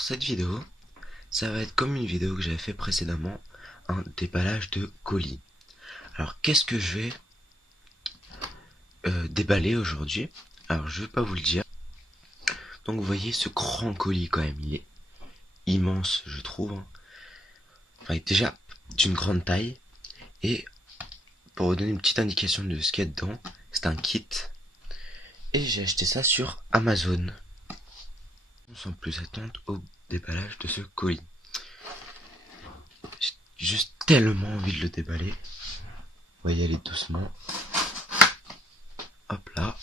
Alors cette vidéo, ça va être comme une vidéo que j'avais fait précédemment, un déballage de colis. Alors qu'est-ce que je vais déballer aujourd'hui? Alors je vais pas vous le dire. Donc vous voyez ce grand colis quand même, il est immense je trouve. Enfin il est déjà d'une grande taille. Et pour vous donner une petite indication de ce qu'il y a dedans, c'est un kit. Et j'ai acheté ça sur Amazon. Sans plus attendre au déballage de ce colis. J'ai juste tellement envie de le déballer. On va y aller doucement. Hop là.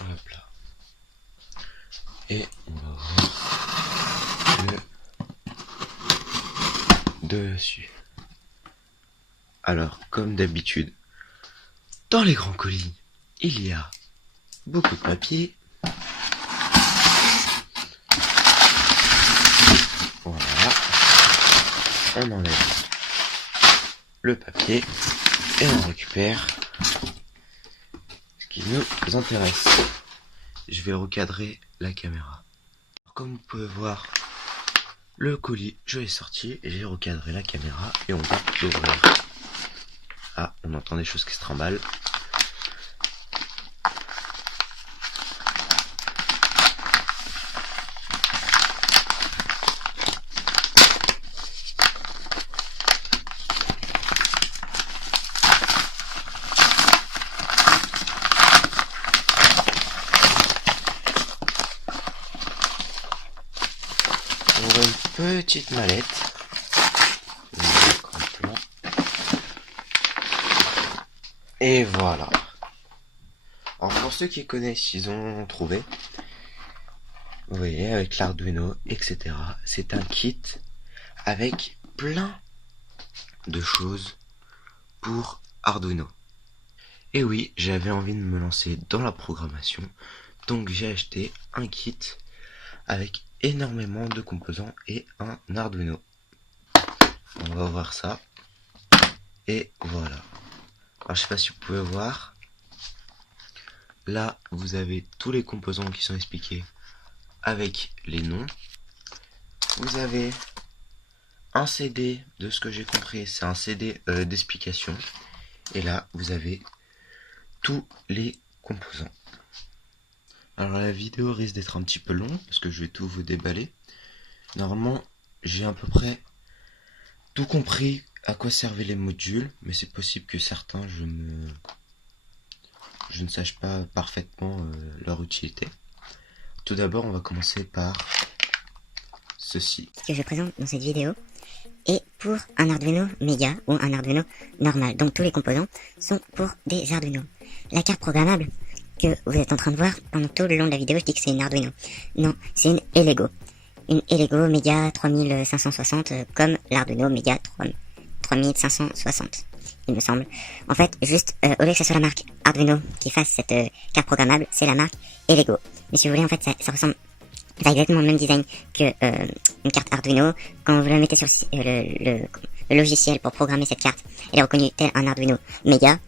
Hop là. Et on va voir le dessus. Alors, comme d'habitude, dans les grands colis, il y a beaucoup de papier. Voilà. On enlève le papier et on récupère ce qui nous intéresse. Je vais recadrer la caméra. Comme vous pouvez voir, le colis, je l'ai sorti et j'ai recadré la caméra et on va l'ouvrir. Ah, on entend des choses qui se trimballent. On voit une petite mallette. Et voilà. Alors pour ceux qui connaissent, ils ont trouvé. Vous voyez, avec l'Arduino, etc. C'est un kit avec plein de choses pour Arduino. Et oui, j'avais envie de me lancer dans la programmation. Donc j'ai acheté un kit avec énormément de composants et un Arduino. On va voir ça. Et voilà. Alors je sais pas si vous pouvez voir. Là, vous avez tous les composants qui sont expliqués avec les noms. Vous avez un CD, de ce que j'ai compris, c'est un CD d'explication. Et là, vous avez tous les composants. Alors la vidéo risque d'être un petit peu longue parce que je vais tout vous déballer. Normalement, j'ai à peu près tout compris à quoi servaient les modules, mais c'est possible que certains je ne sache pas parfaitement leur utilité. Tout d'abord, on va commencer par ceci. Ce que je présente dans cette vidéo est pour un Arduino Mega ou un Arduino normal. Donc tous les composants sont pour des Arduino. La carte programmable que vous êtes en train de voir pendant tout le long de la vidéo, je dis que c'est une Arduino. Non, c'est une Elego. Une Elego Mega 3560 comme l'Arduino Mega 3560, il me semble. En fait, juste, au lieu que ça soit la marque Arduino qui fasse cette carte programmable, c'est la marque Elego. Mais si vous voulez, en fait, ça ressemble... Ça a exactement le même design que une carte Arduino. Quand vous la mettez sur le logiciel pour programmer cette carte, elle est reconnue tel un Arduino Mega.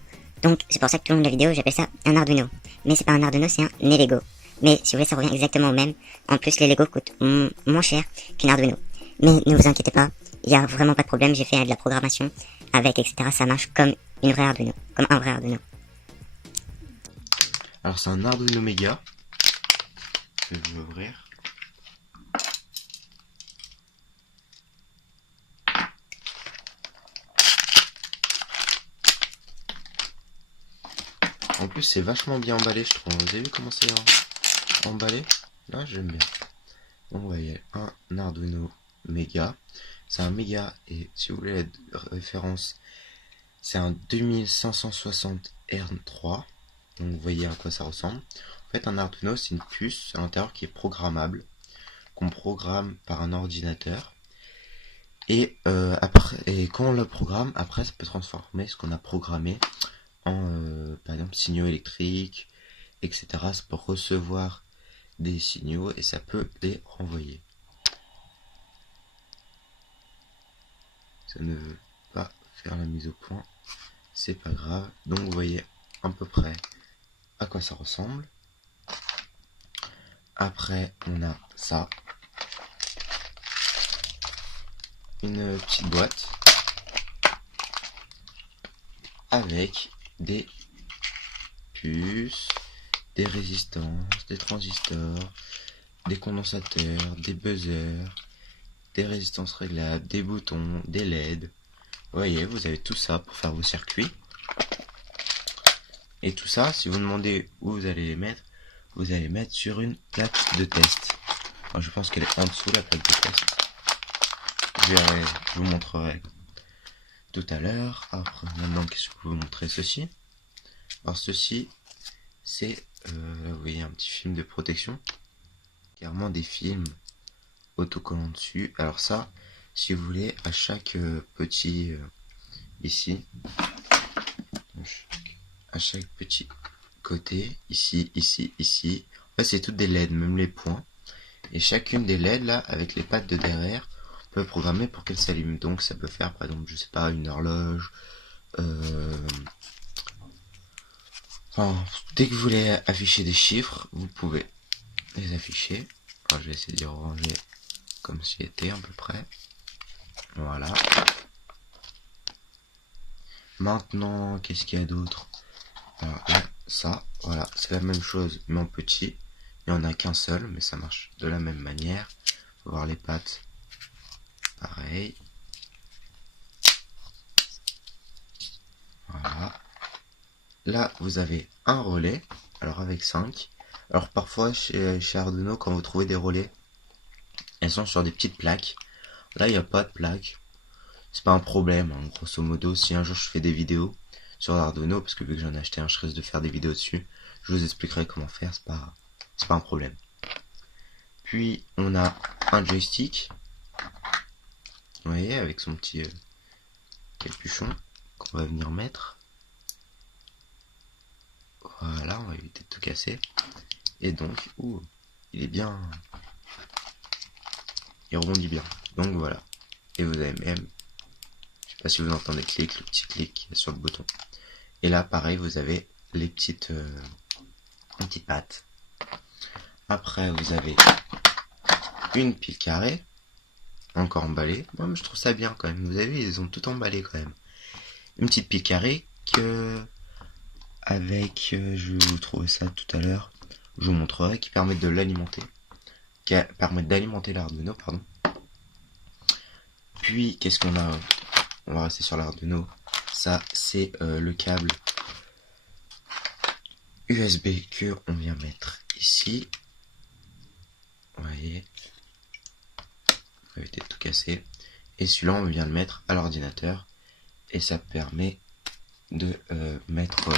Donc c'est pour ça que tout le long de la vidéo j'appelle ça un Arduino. Mais c'est pas un Arduino, c'est un Elego. Mais si vous voulez, ça revient exactement au même. En plus, les Lego coûtent moins cher qu'une Arduino. Mais ne vous inquiétez pas, il y a vraiment pas de problème. J'ai fait de la programmation avec, etc. Ça marche comme une vraie Arduino, comme un vrai Arduino. Alors c'est un Arduino Mega. Je vais vous l'ouvrir. En plus c'est vachement bien emballé je trouve. Vous avez vu comment c'est emballé? Là j'aime bien. Donc vous voyez un Arduino Mega. C'est un Mega et si vous voulez la référence, c'est un 2560 R3. Donc vous voyez à quoi ça ressemble. En fait un Arduino c'est une puce à l'intérieur qui est programmable, qu'on programme par un ordinateur. Et quand on le programme, après ça peut transformer ce qu'on a programmé en par exemple signaux électriques, etc. C'est pour recevoir des signaux et ça peut les renvoyer. Ça ne veut pas faire la mise au point, c'est pas grave. Donc vous voyez à peu près à quoi ça ressemble. Après on a ça, une petite boîte avec des puces, des résistances, des transistors, des condensateurs, des buzzers, des résistances réglables, des boutons, des LED. Vous voyez, vous avez tout ça pour faire vos circuits. Et tout ça, si vous demandez où vous allez les mettre, vous allez mettre sur une plaque de test. Alors, je pense qu'elle est en dessous, la plaque de test. Je vous montrerai tout à l'heure. Après, maintenant, qu'est-ce que je peux vous montrer ceci? Alors, ceci, c'est, vous voyez, un petit film de protection. Clairement des films autocollants dessus. Alors ça, si vous voulez, à chaque petit, ici, à chaque petit côté, ici, ici, ici. En fait, c'est toutes des LED, même les points. Et chacune des LED, là, avec les pattes de derrière, on peut programmer pour qu'elle s'allume. Donc, ça peut faire, par exemple, je sais pas, une horloge. Enfin, dès que vous voulez afficher des chiffres, vous pouvez les afficher. Alors, je vais essayer de les ranger comme s'il était à peu près. Voilà. Maintenant, qu'est-ce qu'il y a d'autre? Alors là, ça, voilà, c'est la même chose, mais en petit. Il n'y en a qu'un seul, mais ça marche de la même manière. Faut voir les pattes. Pareil. Voilà. Là, vous avez un relais. Alors avec 5. Alors parfois, chez Arduino, quand vous trouvez des relais, elles sont sur des petites plaques. Là, il n'y a pas de plaque. C'est pas un problème, hein. Grosso modo, si un jour je fais des vidéos sur Arduino, parce que vu que j'en ai acheté un, je risque de faire des vidéos dessus, je vous expliquerai comment faire, c'est pas un problème. Puis on a un joystick, vous voyez, avec son petit capuchon qu'on va venir mettre. Voilà, on va éviter de tout casser. Et donc, il est bien, il rebondit bien. Donc voilà. Et vous avez même, je sais pas si vous entendez le petit clic sur le bouton. Et là, pareil, vous avez les petites pattes. Après, vous avez une pile carrée, encore emballée. Moi, je trouve ça bien quand même. Vous avez vu, ils ont tout emballé quand même. Une petite pile carrée avec, je vais vous trouver ça tout à l'heure. Je vous montrerai, qui permet de l'alimenter, qui permet d'alimenter l'Arduino, pardon. Puis, qu'est-ce qu'on a? On va rester sur l'Arduino. Ça, c'est le câble USB que on vient mettre ici. Vous voyez, on va éviter de tout casser. Et celui-là, on vient le mettre à l'ordinateur. Et ça permet de mettre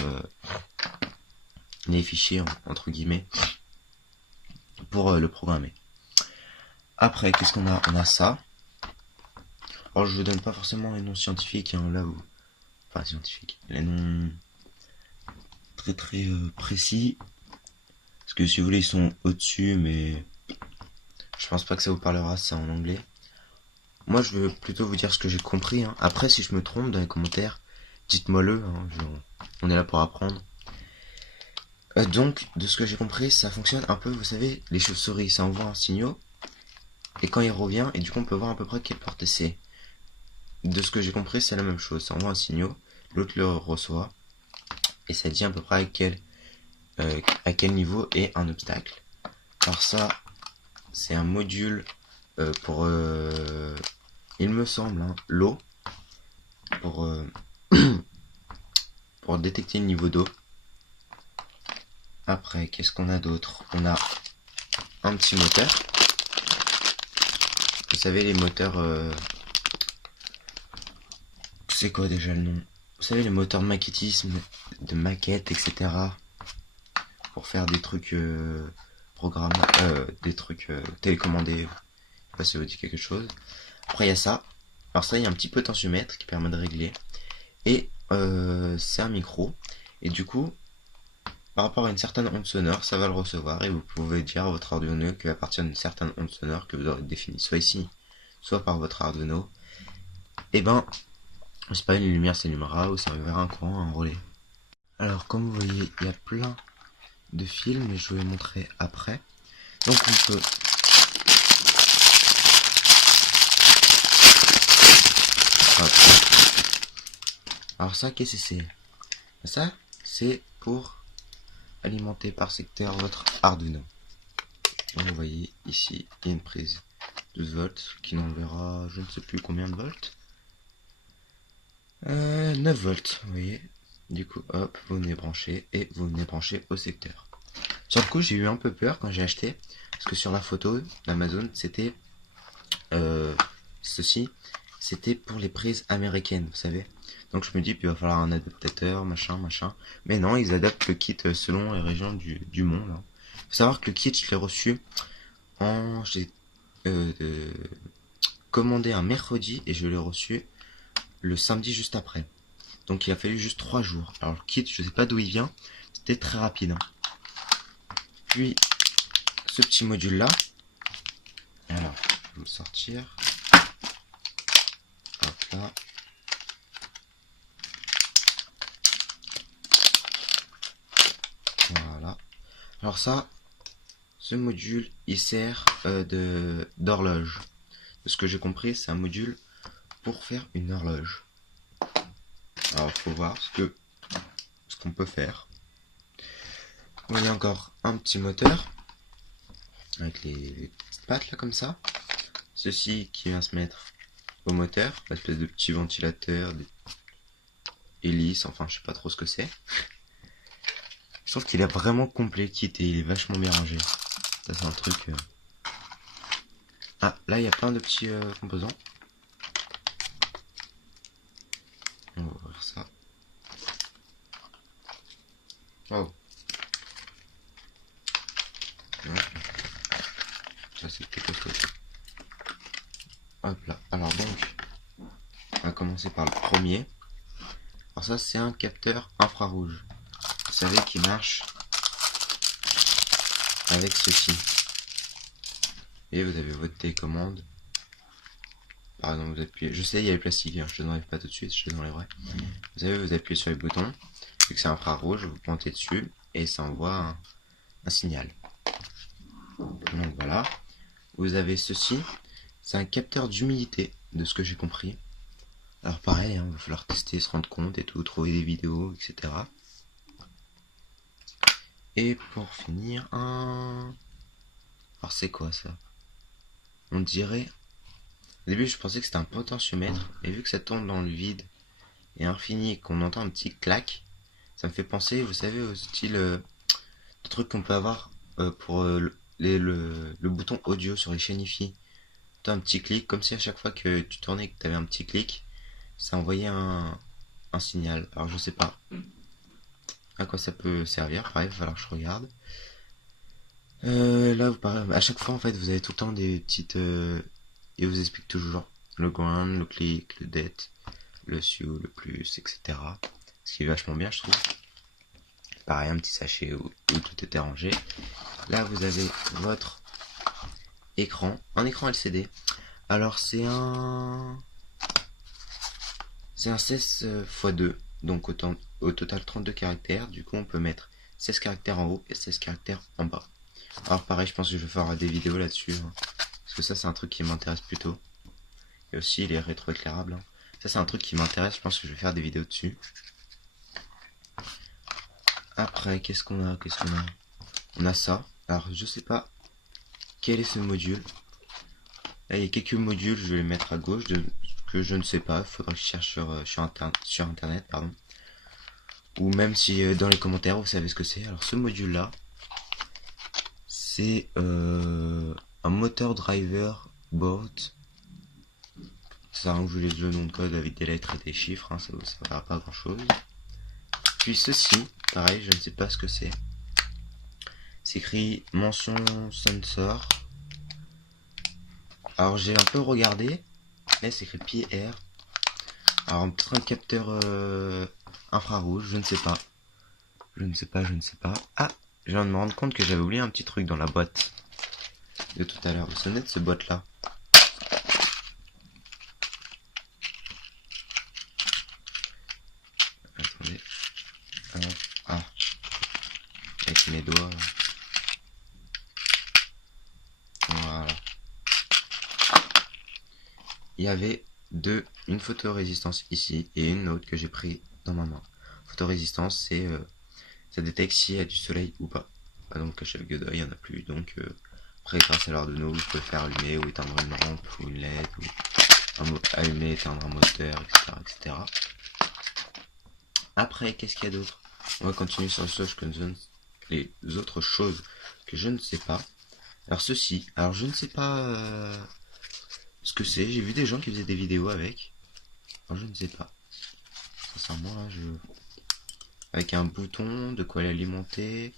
les fichiers, entre guillemets, pour le programmer. Après, qu'est-ce qu'on a? On a ça. Alors, je vous donne pas forcément les noms scientifiques, hein, là où... Enfin, scientifiques. Les noms très très précis. Parce que si vous voulez, ils sont au-dessus, mais... Je pense pas que ça vous parlera, c'est en anglais. Moi, je veux plutôt vous dire ce que j'ai compris. Hein. Après, si je me trompe dans les commentaires, dites-moi le. Hein, on est là pour apprendre. Donc, de ce que j'ai compris, ça fonctionne un peu, vous savez, les chauves-souris, ça envoie un signal. Et quand il revient, et du coup, on peut voir à peu près quelle portée c'est. De ce que j'ai compris, c'est la même chose. Ça envoie un signal, l'autre le reçoit. Et ça dit à peu près à quel niveau est un obstacle. Alors ça, c'est un module pour... il me semble, hein, l'eau. Pour, pour détecter le niveau d'eau. Après, qu'est-ce qu'on a d'autre? On a un petit moteur. Vous savez, les moteurs... c'est quoi déjà le nom? Vous savez, les moteurs de maquettisme, de maquette, etc. Pour faire des trucs des trucs télécommandés. Je sais pas si ça vous dit quelque chose. Après, il y a ça. Alors ça, il y a un petit potentiomètre qui permet de régler. Et c'est un micro. Et du coup, par rapport à une certaine onde sonore, ça va le recevoir et vous pouvez dire à votre Arduino qu'à partir d'une certaine onde sonore que vous aurez définie soit ici, soit par votre Arduino, et ben, c'est pas une lumière s'allumera ou ça enverra un courant, un relais. Alors comme vous voyez, il y a plein de fils, mais je vais vous montrer après. Donc on peut alors ça, qu'est-ce que c'est? Ça, c'est pour alimenter par secteur votre Arduino. Donc vous voyez ici, il y a une prise 12 volts qui n'enverra je ne sais plus combien de volts. 9 volts, vous voyez. Du coup, hop, vous venez brancher et vous venez brancher au secteur. Sur le coup, j'ai eu un peu peur quand j'ai acheté, parce que sur la photo d'Amazon, c'était ceci, c'était pour les prises américaines, vous savez. Donc je me dis, puis il va falloir un adaptateur, machin. Mais non, ils adaptent le kit selon les régions du monde. Hein. Faut savoir que le kit, je l'ai reçu j'ai commandé un mercredi et je l'ai reçu le samedi juste après. Donc il a fallu juste 3 jours. Alors le kit, je sais pas d'où il vient, c'était très rapide. Hein. Puis ce petit module là. Alors, je vais le sortir. Hop là. Voilà. Alors ça, ce module, il sert d'horloge. De ce que j'ai compris, c'est un module pour faire une horloge. Alors, faut voir ce qu'on peut faire. Il y a encore un petit moteur avec les petites pattes là comme ça. Ceci qui vient se mettre au moteur, l'espèce de petit ventilateur, des hélices, enfin je sais pas trop ce que c'est. Je trouve qu'il est vraiment complet le kit et il est vachement bien rangé. Ça c'est un truc. Ah là il y a plein de petits composants. On va voir ça. Oh. Ouais. Ça c'est quelque chose. Hop là. Alors donc, on va commencer par le premier. Alors ça c'est un capteur infrarouge. Vous savez qu'il marche avec ceci. Et vous avez votre télécommande. Par exemple, vous appuyez. Je sais, il y a le plastique, hein, je te l'enlève pas tout de suite, je te l'enlèverai. Vous savez, vous appuyez sur les boutons. Vu que c'est infrarouge, vous pointez dessus et ça envoie un signal. Donc voilà. Vous avez ceci. C'est un capteur d'humidité, de ce que j'ai compris. Alors pareil, hein, il va falloir tester, se rendre compte et tout, trouver des vidéos, etc. Et pour finir, un... Alors c'est quoi ça? On dirait... Au début je pensais que c'était un potentiomètre, mais vu que ça tourne dans le vide et infini, qu'on entend un petit clac, ça me fait penser, vous savez, au style de truc qu'on peut avoir pour le bouton audio sur les chaînes hi-fi. T'as un petit clic, comme si à chaque fois que tu tournais et que t'avais un petit clic, ça envoyait un signal. Alors je sais pas à quoi ça peut servir, pareil, il va falloir que je regarde. Là, à chaque fois, en fait, vous avez tout le temps des petites... et vous explique toujours le ground, le click, le det, le su, le plus, etc. Ce qui est vachement bien, je trouve. Pareil, un petit sachet où tout était rangé. Là, vous avez votre écran, un écran LCD. Alors, c'est un 16 x 2, donc au total 32 caractères. Du coup, on peut mettre 16 caractères en haut et 16 caractères en bas. Alors pareil, je pense que je vais faire des vidéos là-dessus, hein, parce que ça c'est un truc qui m'intéresse plutôt. Et aussi les rétroéclairables. Hein. Ça c'est un truc qui m'intéresse, je pense que je vais faire des vidéos dessus. Après, qu'est-ce qu'on a? On a ça. Alors je sais pas quel est ce module. Là il y a quelques modules, je vais les mettre à gauche, que je ne sais pas. Il faudra que je cherche sur internet, pardon. Ou même si dans les commentaires vous savez ce que c'est. Alors ce module là, c'est un moteur driver board. Ça rajoute le nom de code avec des lettres et des chiffres, hein, ça ne va pas grand chose. Puis ceci, pareil, je ne sais pas ce que c'est. C'est écrit mention sensor. Alors j'ai un peu regardé, mais c'est écrit PR. Alors peut-être un capteur infrarouge, je ne sais pas. Je ne sais pas, je ne sais pas. Ah, je viens de me rendre compte que j'avais oublié un petit truc dans la boîte de tout à l'heure. Vous vous souvenez de ce boîte-là? Attendez. Ah, avec mes doigts. Voilà. Il y avait une photorésistance ici et une autre que j'ai pris dans ma main. Photorésistance, c'est ça détecte s'il y a du soleil ou pas. Par exemple, caché avec Godot, il n'y en a plus. Donc après, grâce à l'Arduino, vous pouvez faire allumer ou éteindre une lampe ou une LED ou allumer, éteindre un moteur, etc., etc. Après, qu'est-ce qu'il y a d'autre? On va continuer sur les autres choses que je ne sais pas. Alors ceci, alors je ne sais pas ce que c'est. J'ai vu des gens qui faisaient des vidéos avec. Alors je ne sais pas. Sincèrement là, avec un bouton, de quoi l'alimenter,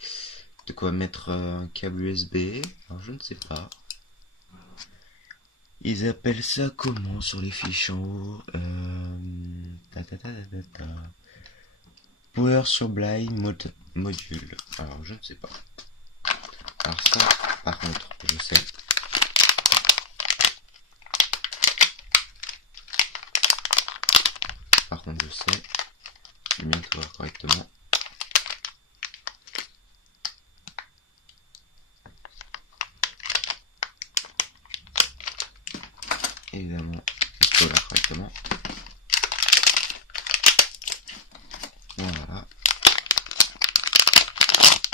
de quoi mettre un câble USB. Alors je ne sais pas. Ils appellent ça comment sur les fiches en haut? Power Supply Module. Alors je ne sais pas. Alors ça, par contre, je sais. Par contre, je sais. Je vais bien tout voir correctement. Évidemment, il faut voir correctement. Voilà.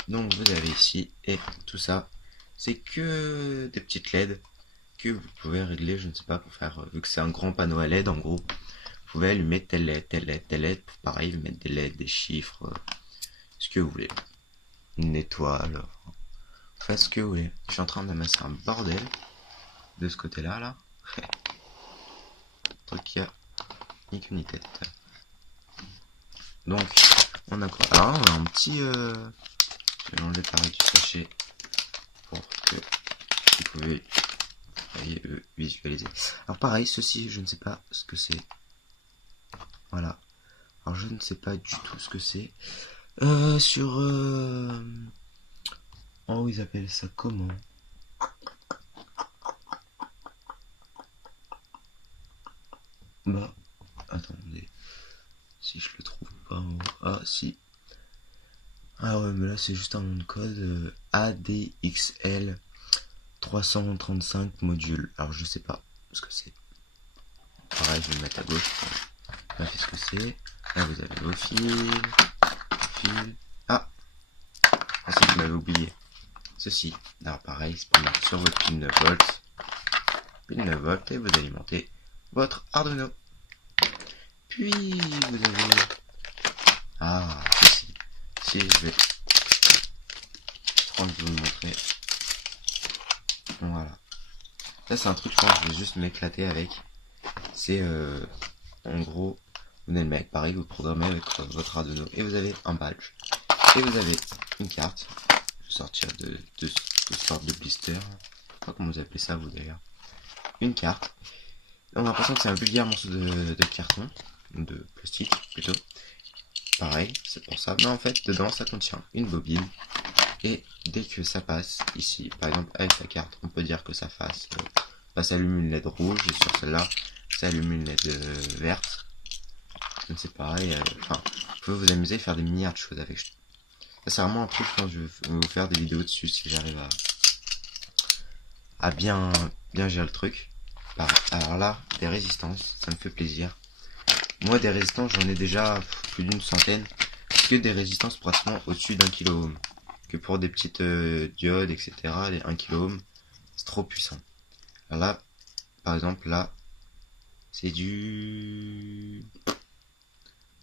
Donc vous avez ici, et tout ça, c'est que des petites LED que vous pouvez régler, je ne sais pas, pour faire, vu que c'est un grand panneau à LED en gros, vous pouvez allumer telle LED, telle LED, telle LED, pareil, vous mettre des LED, des chiffres, ce que vous voulez. Une étoile, faites ce que vous voulez. Je suis en train d'amasser un bordel de ce côté-là, là. Truc qui a ni queue ni tête. Donc, on a quoi? Alors on a un petit... je vais l'enlever pareil du sachet pour que vous pouvez visualiser. Alors pareil, ceci, je ne sais pas ce que c'est. Voilà. Alors je ne sais pas du tout ce que c'est. Oh, ils appellent ça comment? Bah, attendez. Si je le trouve pas en haut. Ah, si. Ah ouais, mais là c'est juste un nom de code. ADXL 335 modules. Alors je sais pas ce que c'est. Pareil, je vais le mettre à gauche. Là, qu'est-ce que c'est? Là, vous avez vos fils. Ah! Ah si, je m'avais oublié. Ceci. Alors pareil, c'est pour mettre sur votre pile 9 volts. Pile 9 volts et vous alimentez votre Arduino. Puis vous avez... Ah, ceci. Si je vais prendre, vous montrer. Voilà. Ça c'est un truc, je pense, je vais juste m'éclater avec. C'est en gros, vous allez le mettre pareil, vous programmez avec votre Arduino et vous avez un badge. Et vous avez une carte. Je vais sortir de sorte de blister. Je sais pas comment vous appelez ça vous d'ailleurs. Une carte. On a l'impression que c'est un vulgaire morceau de carton. De plastique plutôt. Pareil, c'est pour ça. Mais en fait, dedans ça contient une bobine. Et dès que ça passe ici, par exemple avec la carte, on peut dire que ça fasse. Ça s'allume une LED rouge et sur celle-là, ça allume une LED verte. Je ne sais pas. Et enfin, vous pouvez vous amuser à faire des milliards de choses avec. Ça c'est vraiment un truc quand je vais vous faire des vidéos dessus si j'arrive à bien gérer le truc. Alors là, des résistances, ça me fait plaisir. Moi, des résistances, j'en ai déjà plus d'une centaine. Que des résistances pratiquement au-dessus d'un kilo ohm. Que pour des petites diodes, etc. Les 1 kilo ohm, c'est trop puissant. Alors là, par exemple, là, c'est du...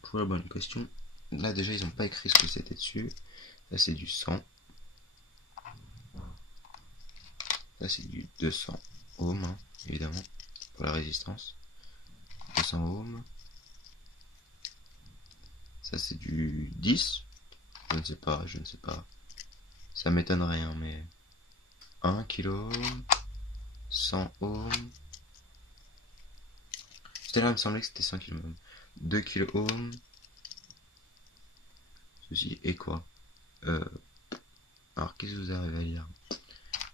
Pour la bonne question. Là, déjà, ils n'ont pas écrit ce que c'était dessus. Là, c'est du 100. Là, c'est du 200 ohms, hein, évidemment, pour la résistance. 200 ohms. Ça, c'est du 10. Je ne sais pas. Ça m'étonnerait, hein, mais... 1 kilo ohm. 100 ohms. C'était là, il me semblait que c'était 100 kilo ohm. 2 kilo ohm. ceci est quoi? Alors qu'est-ce que vous arrivez à lire?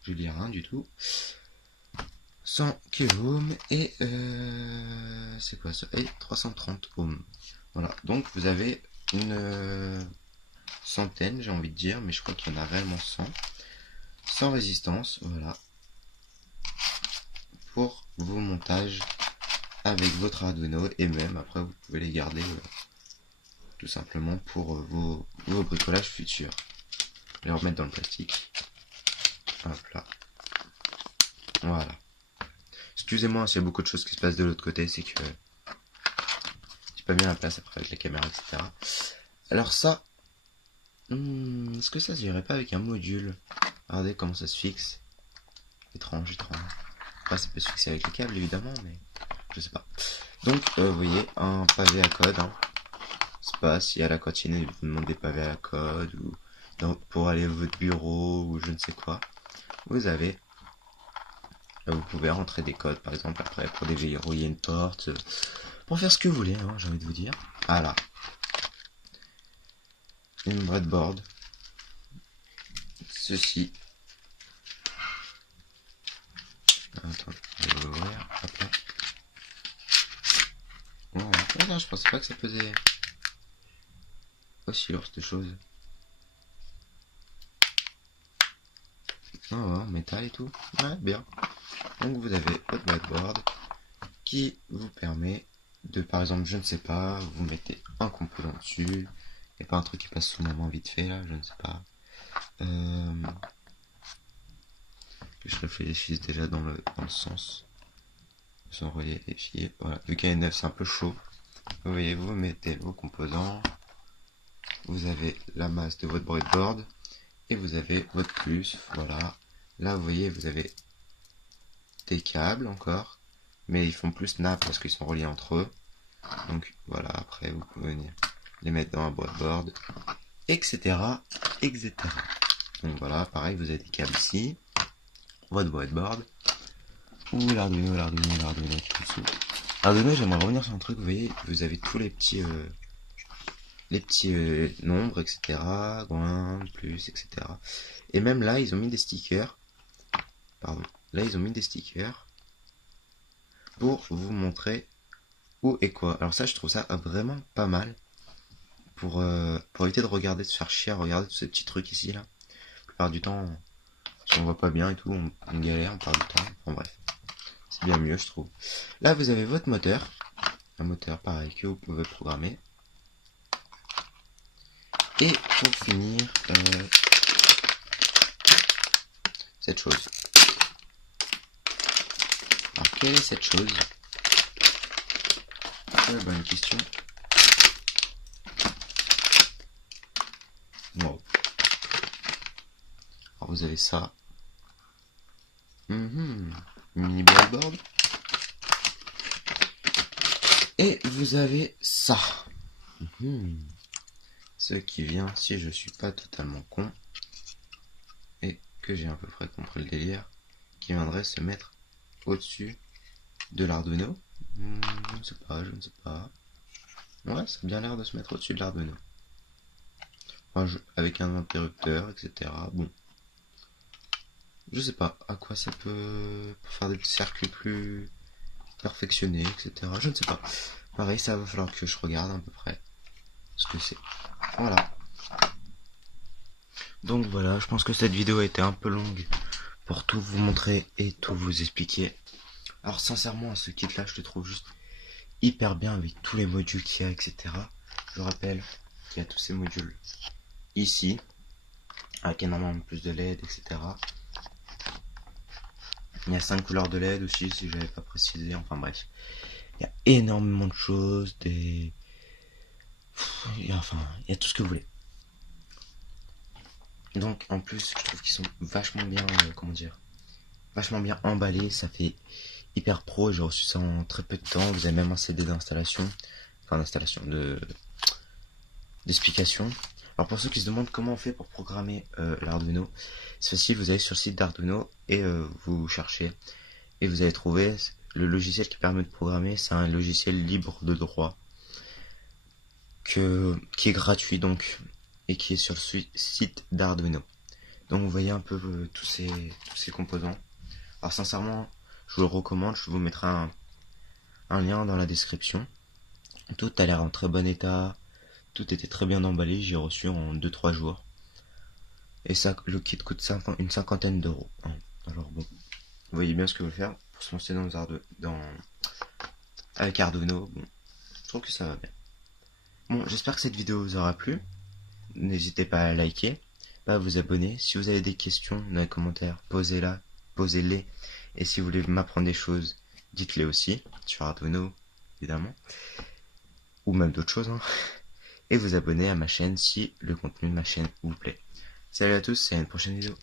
Je lis rien du tout. 100 kOhms et c'est quoi ça? Et 330 ohms. Voilà, donc vous avez une centaine, j'ai envie de dire, mais je crois qu'il y en a réellement 100. Sans résistance, voilà. Pour vos montages avec votre Arduino, et même après vous pouvez les garder tout simplement pour vos bricolages futurs. Les remettre dans le plastique. Hop là. Voilà. Excusez-moi s'il y a beaucoup de choses qui se passent de l'autre côté, c'est que j'ai pas bien la place après avec la caméra, etc. Alors ça, est-ce que ça se verrait pas avec un module? Regardez comment ça se fixe. Étrange. Après ça peut se fixer avec les câbles évidemment, mais je sais pas. Donc vous voyez un pavé à code. C'est pas si à la cantine ils vous demandent des pavés à la code ou donc, pour aller à votre bureau ou je ne sais quoi. Vous pouvez rentrer des codes par exemple après pour déverrouiller une porte, pour faire ce que vous voulez, j'ai envie de vous dire. Voilà. Une breadboard. Ceci. Attends, je vais l'ouvrir. Hop là. Voilà. Oh non, je pensais pas que ça pesait aussi lourd cette chose. En métal et tout. Ouais, bien. Donc vous avez votre breadboard qui vous permet de, par exemple, je ne sais pas, vous mettez un composant dessus. Il n'y a pas un truc qui passe sous ma main vite fait là, je ne sais pas. Que je réfléchisse déjà dans le sens. Sans relier les fils. Voilà, vu qu'elle est neuve, c'est un peu chaud. Vous voyez, vous mettez vos composants. Vous avez la masse de votre breadboard. Et vous avez votre plus. Voilà. Là, vous voyez, vous avez des câbles encore. Mais ils font plus snap parce qu'ils sont reliés entre eux. Donc voilà, après, vous pouvez venir les mettre dans un breadboard. Etc. Etc. Donc voilà, pareil, vous avez des câbles ici. Votre breadboard. Ouh, l'Arduino tout dessous. Arduino, j'aimerais revenir sur un truc, vous voyez, vous avez tous les petits nombres, etc. Moins, plus, etc. Et même là, ils ont mis des stickers. Pardon. Là, ils ont mis des stickers pour vous montrer où et quoi. Alors ça, je trouve ça vraiment pas mal pour éviter de regarder, de se faire chier à regarder tous ces petits trucs ici, là. La plupart du temps, si on voit pas bien et tout, on galère, on perd du temps. Enfin bref. C'est bien mieux, je trouve. Là, vous avez votre moteur. Un moteur pareil que vous pouvez programmer. Et pour finir, cette chose. Alors, quelle est cette chose? Très bonne question. Wow. Alors, vous avez ça. Mini breadboard. Et vous avez ça. Ce qui vient, si je suis pas totalement con, et que j'ai à peu près compris le délire, qui viendrait se mettre au-dessus de l'Arduino. Je ne sais pas. Ouais, ça a bien l'air de se mettre au-dessus de l'Arduino. Enfin, avec un interrupteur, etc. Bon. Je sais pas à quoi ça peut... pour faire des cercles plus perfectionnés, etc. Je ne sais pas. Pareil, ça va falloir que je regarde à peu près ce que c'est. Voilà. Donc voilà, je pense que cette vidéo a été un peu longue pour tout vous montrer et tout vous expliquer. Alors sincèrement, ce kit là, je le trouve juste hyper bien avec tous les modules qu'il y a, etc. Je rappelle qu'il y a tous ces modules ici, avec énormément plus de LED, etc. Il y a 5 couleurs de LED aussi, si j'avais pas précisé, enfin bref. Il y a énormément de choses, il y a tout ce que vous voulez. Donc en plus, je trouve qu'ils sont vachement bien, vachement bien emballés, ça fait hyper pro, j'ai reçu ça en très peu de temps. Vous avez même un CD d'installation, d'explication. Alors pour ceux qui se demandent comment on fait pour programmer l'Arduino, c'est facile, vous allez sur le site d'Arduino et vous cherchez et vous allez trouver le logiciel qui permet de programmer. C'est un logiciel libre de droit qui est gratuit donc, et qui est sur le site d'Arduino. Donc vous voyez un peu tous ces composants. Alors sincèrement, je vous le recommande, je vous mettrai un lien dans la description. Tout a l'air en très bon état, tout était très bien emballé, j'ai reçu en 2-3 jours. Et ça, le kit coûte une cinquantaine d'euros. Alors bon, vous voyez bien ce que je veux faire pour se lancer avec Arduino. Bon, je trouve que ça va bien. Bon, j'espère que cette vidéo vous aura plu. N'hésitez pas à liker, pas à vous abonner. Si vous avez des questions dans les commentaires, posez-les. Et si vous voulez m'apprendre des choses, dites-les aussi, sur Arduino, évidemment. Ou même d'autres choses. Et vous abonner à ma chaîne si le contenu de ma chaîne vous plaît. Salut à tous et à une prochaine vidéo.